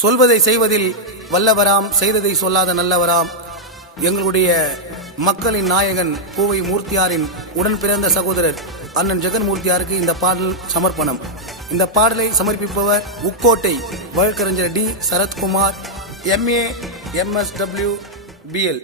சொல்வதை செய்வதில் வல்லவராம், செய்ததை சொல்லாத நல்லவராம். எங்களுடைய மக்களின் நாயகன் பூவை மூர்த்தியாரின் உடன் பிறந்த சகோதரர் அண்ணன் ஜெகன்மூர்த்தியாருக்கு இந்த பாடல் சமர்ப்பணம். இந்த பாடலை சமர்ப்பிப்பவர் உக்கோட்டை வழக்கறிஞர் T Sarathkumar, MA MSW BL.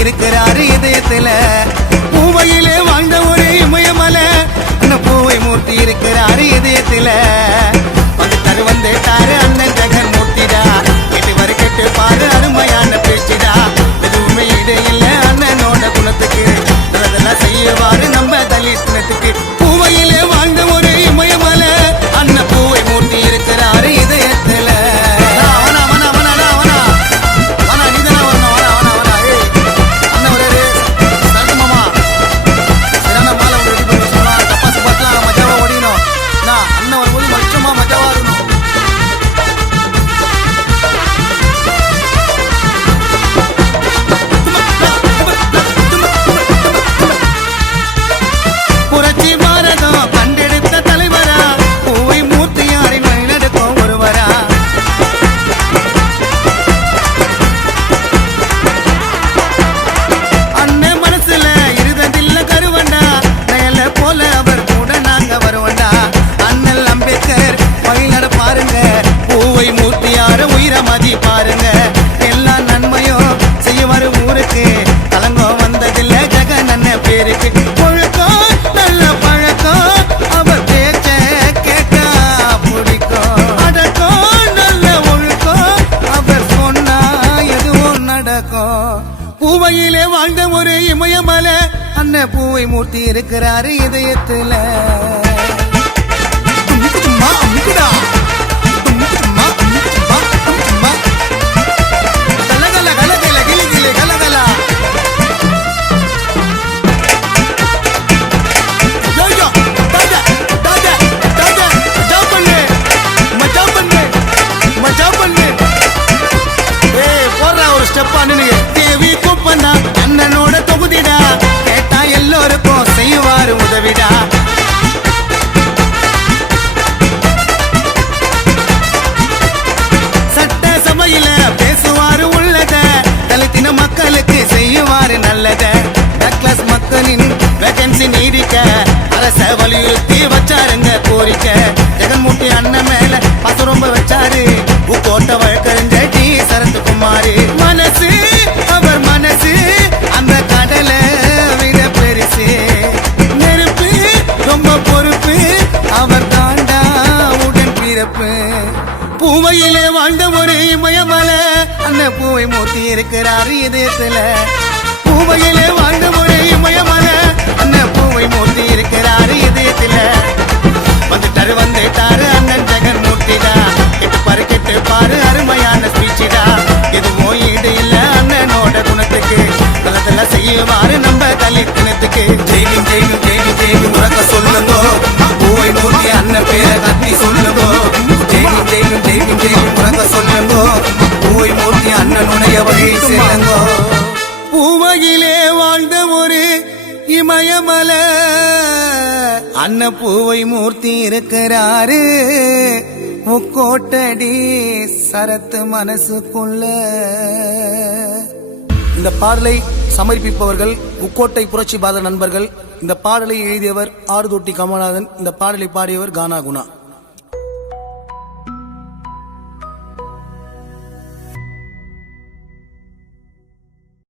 இருக்கிறாரு இதயத்துல, பூவையிலே வாழ்ந்த ஒரு இமயமலை, அந்த பூவை மூர்த்தி இருக்கிறாரு இதயத்துல. வந்துட்டாரு அண்ணன் ஜெகன் மூர்த்திடா, கேட்டு வர கேட்டு பாரு அருமையான பேச்சுடா. எதுவுமே இட இல்ல அண்ணனோட குணத்துக்கு, அதெல்லாம் செய்யவாரு நம்ம தலித்தினத்துக்கு. பூவையிலே வாழ்ந்த ஒரு இமயமலை, அண்ணன் பூவை மூர்த்தி இருக்கிறாரு இதயத்துல. பாருங்க எல்லா நன்மையும் செய்யவாரு ஊருக்கு, கலங்கம் வந்ததில்ல ஜெகன் அண்ணன் பேருக்கு. ஒழுக்கம் நல்ல பழக்கம், அவர் பேச்ச கேட்டா பிடிக்கும். அடக்கம் நல்ல ஒழுக்கம், அவர் சொன்னா எதுவும் நடக்கும். பூவையிலே வாழ்ந்த ஒரு இமயமலை, அண்ணன் பூவை மூர்த்தி இருக்கிறாரு இதயத்துல. தேவி குப்பந்தா அண்ணனோட தொகுதிடா, கேட்டா எல்லோருக்கும் செய்வாரு உதவிடா. சட்ட சபையில பேசுவாரு உள்ளத, தலித்தின மக்களுக்கு செய்வாரு நல்லத. டக்ளஸ் மக்களின் வேகன்சி நீடிக்க அரச வலியுறுத்தி வச்சாருங்க கோரிக்கை. ஜெகன்மூர்த்தி அண்ணன் மேல பத்து ரொம்ப வச்சாரு உக்கோட்டை வழக்கறிஞர் டி சரத்குமார். மனசு அவர் மனசு அந்த கடலை விட பெருசு, நெருப்பு ரொம்ப பொறுப்பு, அவர் தாண்டா உடன் பிறப்பு. பூவையிலே வாழ்ந்த ஒரு இமயமலை, அந்த பூவை மூர்த்தி இருக்கிறாரு இதயத்துல. பூவையிலே வாழ்ந்த ஒரு இமயமலை, அந்த பூவை மூர்த்தி இருக்கிறாரு இதயத்துல. வந்துட்டாரு அண்ணன் ஜெகன் மூர்த்திடா, கேட்டு பாரு அருமையான ஸ்பீச்சிடா. எதுவும் ஈடு இல்ல அண்ணனோட குணத்துக்கு, அதெல்லாம் செய்யவாரு நம்ம தலித்தினத்துக்கு. ஜெய்வி ஜெய்வி ஜெய்வி ஜெய்வி உறக்க சொல்லுங்க, பூவை மூர்த்தி அண்ணன் பேரை கத்தி சொல்லுங்க. ஜெய்வி ஜெய்வி ஜெய்வி ஜெய்வி உறக்க சொல்லுங்க, பூவை மூர்த்தி அண்ணனுடைய வழி செல்லுங்க. பூவையிலே வாழ்ந்த ஒரு இமயமலை, அண்ணன் பூவை மூர்த்தி இருக்கிறாரு முக்கோட்டடி சரத்து மனசுக்குள்ள. இந்த பாடலை சமர்ப்பிப்பவர்கள் உக்கோட்டை புரட்சி பாத நண்பர்கள். இந்த பாடலை எழுதியவர் ஆறுதொட்டி கமலநாதன். இந்த பாடலை பாடியவர் கானா குணா.